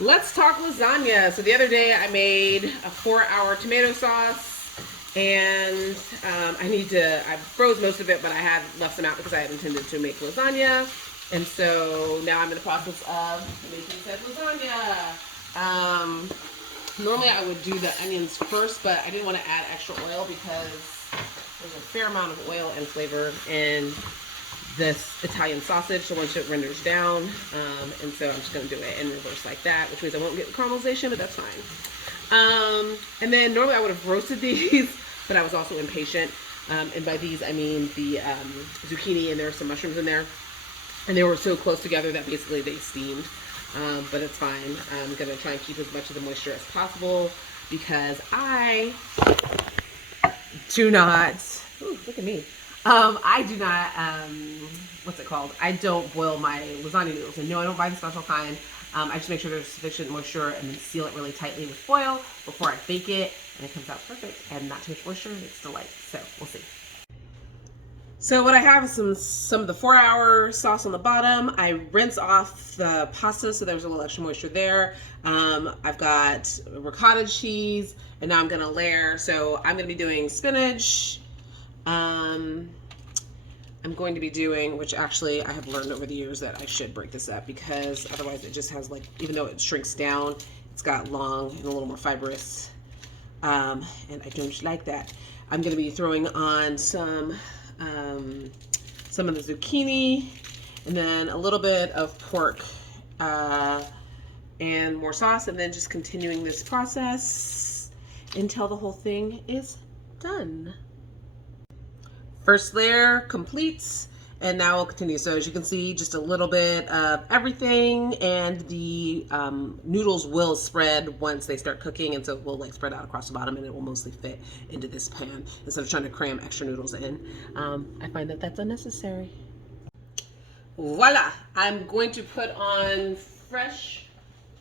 Let's talk lasagna. So the other day I made a 4-hour tomato sauce, and I froze most of it, but I had left some out because I had intended to make lasagna. And so now I'm in the process of making said lasagna. Normally I would do the onions first, but I didn't want to add extra oil because there's a fair amount of oil and flavor in this Italian sausage. So once it renders down, and so I'm just going to do it in reverse like that, which means I won't get the caramelization, but that's fine. And then normally I would have roasted these, but I was also impatient. And by these I mean the zucchini, and there are some mushrooms in there, and they were so close together that basically they steamed. But it's fine. I'm gonna try and keep as much of the moisture as possible because I do not. Ooh, look at me. I do not. What's it called? I don't boil my lasagna noodles, and no, I don't buy the special kind. I just make sure there's sufficient moisture and then seal it really tightly with foil before I bake it, and it comes out perfect and not too much moisture. It's delight. So we'll see. So what I have is some of the 4-hour sauce on the bottom. I rinse off the pasta so there's a little extra moisture there. I've got ricotta cheese, and now I'm gonna layer. So I'm gonna be doing spinach. Um, I'm going to be doing, which actually I have learned over the years that I should break this up because otherwise it just has, like, even though it shrinks down, it's got long and a little more fibrous. And I don't like that. I'm going to be throwing on um, some of the zucchini, and then a little bit of pork, and more sauce, and then just continuing this process until the whole thing is done. First layer completes, and now we'll continue. So as you can see, just a little bit of everything, and the noodles will spread once they start cooking, and so it will, like, spread out across the bottom, and it will mostly fit into this pan instead of trying to cram extra noodles in. I find that that's unnecessary. Voila! I'm going to put on fresh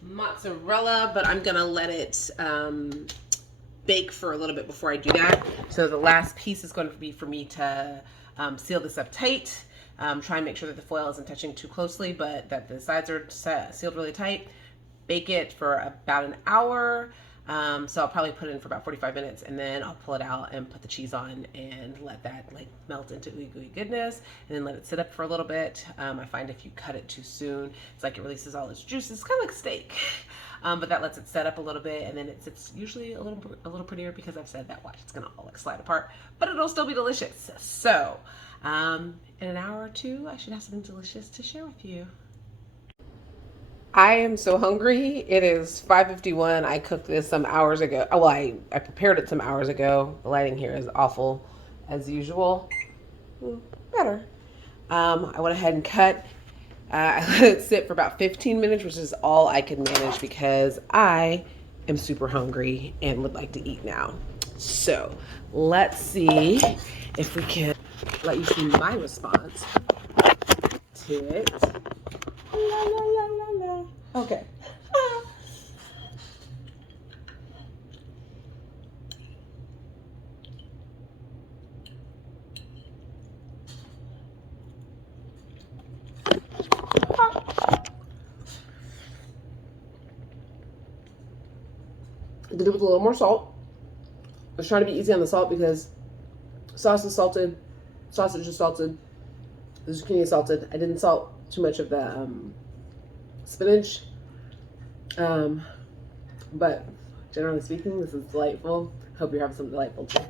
mozzarella, but I'm gonna let it bake for a little bit before I do that. So the last piece is going to be for me to seal this up tight. Try and make sure that the foil isn't touching too closely, but that the sides are sealed really tight. Bake it for about an hour. So I'll probably put it in for about 45 minutes, and then I'll pull it out and put the cheese on and let that, like, melt into ooey gooey goodness, and then let it sit up for a little bit. I find if you cut it too soon, it's like it releases all its juices. It's kind of like steak. But that lets it set up a little bit, and then it sits usually a little prettier because I've said that. Watch, it's gonna all, like, slide apart, but it'll still be delicious. So in an hour or two, I should have something delicious to share with you. I am so hungry. It is 5:51. I cooked this some hours ago. Oh, well, I prepared it some hours ago. The lighting here is awful as usual. Better. I went ahead and cut. I let it sit for about 15 minutes, which is all I could manage because I am super hungry and would like to eat now. So let's see if we can let you see my response to it. La, la, la, la, la. Okay. I did it with a little more salt. I was trying to be easy on the salt because sauce is salted, sausage is salted, the zucchini is salted. I didn't salt too much of the spinach, um, but generally speaking, this is delightful. Hope you're having some delightful too.